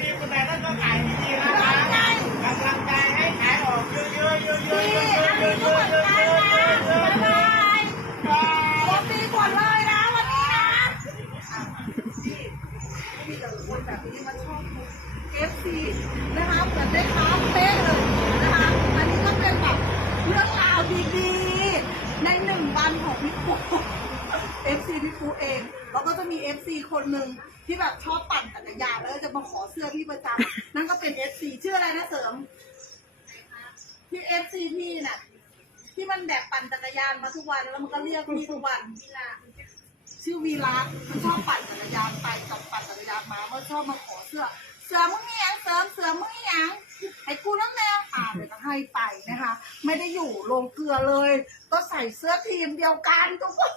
ดีๆคนไหนก็ขายดีๆนะคะกำลังใจให้ขายออกเยอะๆเยอะๆเยอะๆเยอะๆเยอะๆเยอะๆเยอะๆเยอะๆ FC นะคะเหมือนได้ค้าเป๊ะเลยนะคะอันนี้ก็เป็นแบบเรื่องราวดีๆ ในหนึ่งวันของพี่ปุ๊ FC พี่ปูเอง แล้วก็จะมี FC คนหนึ่งที่แบบชอบปั่น จักรยานแล้วจะมาขอเสื้อพี่ประจำนั่นก็เป็น FC ชื่ออะไรนะเสริมที่ FC พี่น่ะ ที่มันแบบปั่นจักรยานมาทุกวันแล้วมันก็เรียกพี่ทุกวันชื่อวีระมันชอบปั่นจักรยานไปกับปั่นจักรยานมามันชอบมาขอเสื้อ เสื้อมึงมีหยังเสริมเสื้อมึงมีหยังไอ้กูน้ำแนวอ่าเดี๋ยวให้ไปนะคะ ไม่ได้อยู่โรงเกลือเลย ก็ใส่เสื้อทีมเดียวกันทุกคน